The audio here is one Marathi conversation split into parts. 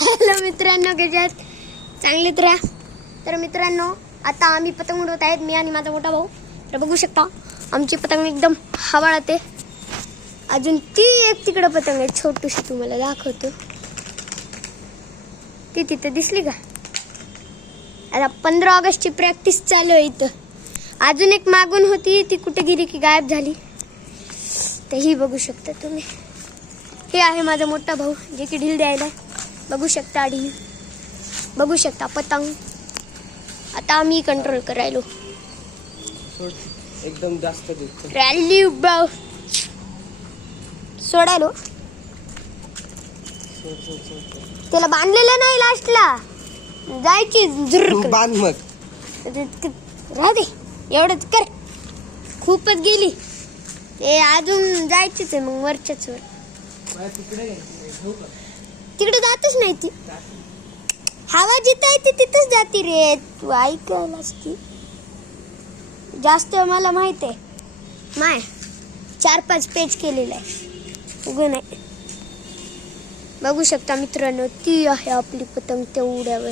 हॅलो मित्रांनो, कसे आहात? चांगलेच राहा. तर मित्रांनो, आता आम्ही पतंग उडवत आहेत, मी आणि माझा मोठा भाऊ. तर बघू शकता आमची पतंग एकदम हवाळते. अजून ती एक तिकडे पतंग आहे छोटीशी, तुम्हाला दाखवतो. ती तिथे दिसली का? आता 15 ऑगस्टची प्रॅक्टिस चालू आहे इथं. अजून एक मागून होती, ती कुठे गेली की गायब झाली. तर ही बघू शकता तुम्ही. हे आहे माझा मोठा भाऊ, जे की ढील द्यायला. बघू शकता ढील, बघू शकता पतंग. आता आम्ही कंट्रोल करायलो. एकदम जास्त दिसतो. रॅली बाव सोडायलो. त्याला बांधलेलं नाही, लास्टला जायची झुरक. बांध मग. राहू दे, एवढंच कर. खूपच गेली. ते अजून जायचीच आहे मग वरच्याच वर. तिकडे जातच नाही ती. हवा जिथं आहे ती तिथंच जाती रे. तू ऐकायलाच की जास्त मला माहित आहे. माय 4-5 पेज केलेलं आहे, उगं नाही. बघू शकता मित्रांनो, ती आहे आपली पतंग तेवढ्यावर.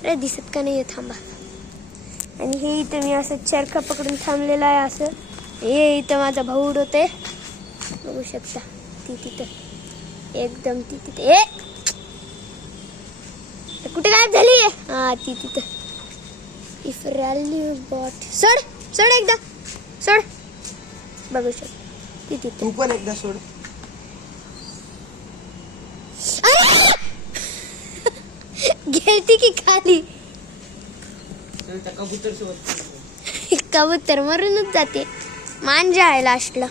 अरे दिसत का नाही? थांबा. आणि हे इथं मी असं चरखा पकडून थांबलेला आहे असं. हे इथं माझा भाऊ उडवते. बघू शकता ती तिथं एकदम ती तिथे. कुठे गायब झाली आहे? हा ती तिथं. If rally bot. सोड सोड, एकदा सोड. बघू शकता ती तिथं. तू पण एकदा सोड. गेलती की खाली. कबूतर सोड. कबूतर मरूनच जाते. मांजा आहे लास्टला.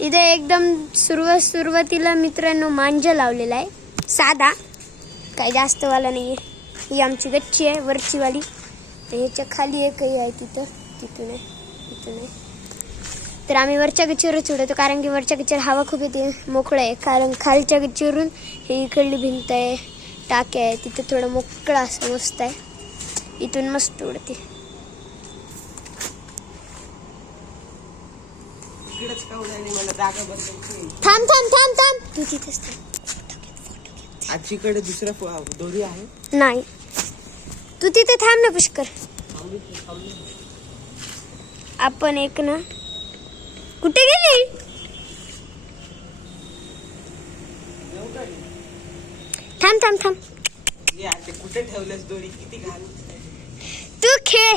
इथे एकदम सुरुवातीला मित्रांनो मांजा लावलेला आहे, साधा, काही जास्त वाला नाहीये. ही आमची गच्ची आहे वरची वाली. ह्याच्या खाली एकही आहे तिथं. तिथून आहे, तिथून आहे. तर आम्ही वरच्या गच्चीवरच उडवतो, कारण की वरच्या गच्चीवर हवा खूप येते, मोकळं आहे. कारण खालच्या गच्चीवरून ही इकडली भिंत आहे, टाक्या आहे, तिथं थोडं मोकळं असं मस्त आहे. इथून मस्त उडते. थांब थांब थांब थांब, तू तिथेच थांब. आजीकडे दुसरा दोरी आहे नाही, तू तिथे थांब ना पुष्कर. आपण एक ना, कुठे गेली? थांब थांब थांब. कुठे ठेवल्यास दोरी? किती घाल. तू खेळ.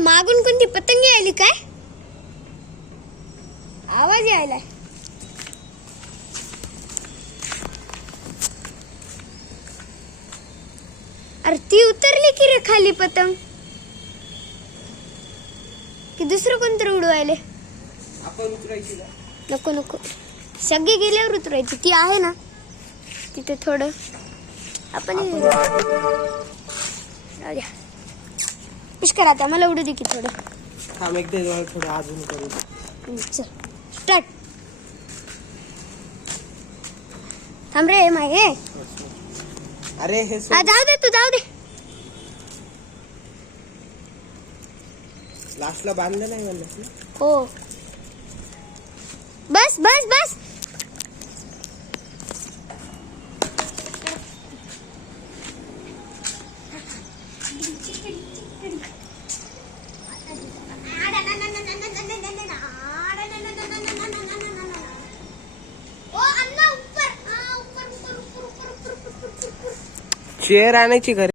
मागून कोणती पतंग आली काय? आवाज यायलाय. अरे ती उतरली की रे खाली पतंग, की दुसरं कोणतरी उडवायले? आपण उतरायची ना? नको नको, सगळी गेल्यावर उतरायची. ती आहे ना तिथे थोडं आपण पुष्कर. आता मला उडू दे की थोडं. थांब एकदा थोडं अजून करू. चल स्टार्ट. थांब रे मागे. अरे हे जाऊ दे, तू जाऊ दे. लास्टला बांधलं नाही म्हणलं ना? हो, बस बस बस. चेअर आणायची घरी.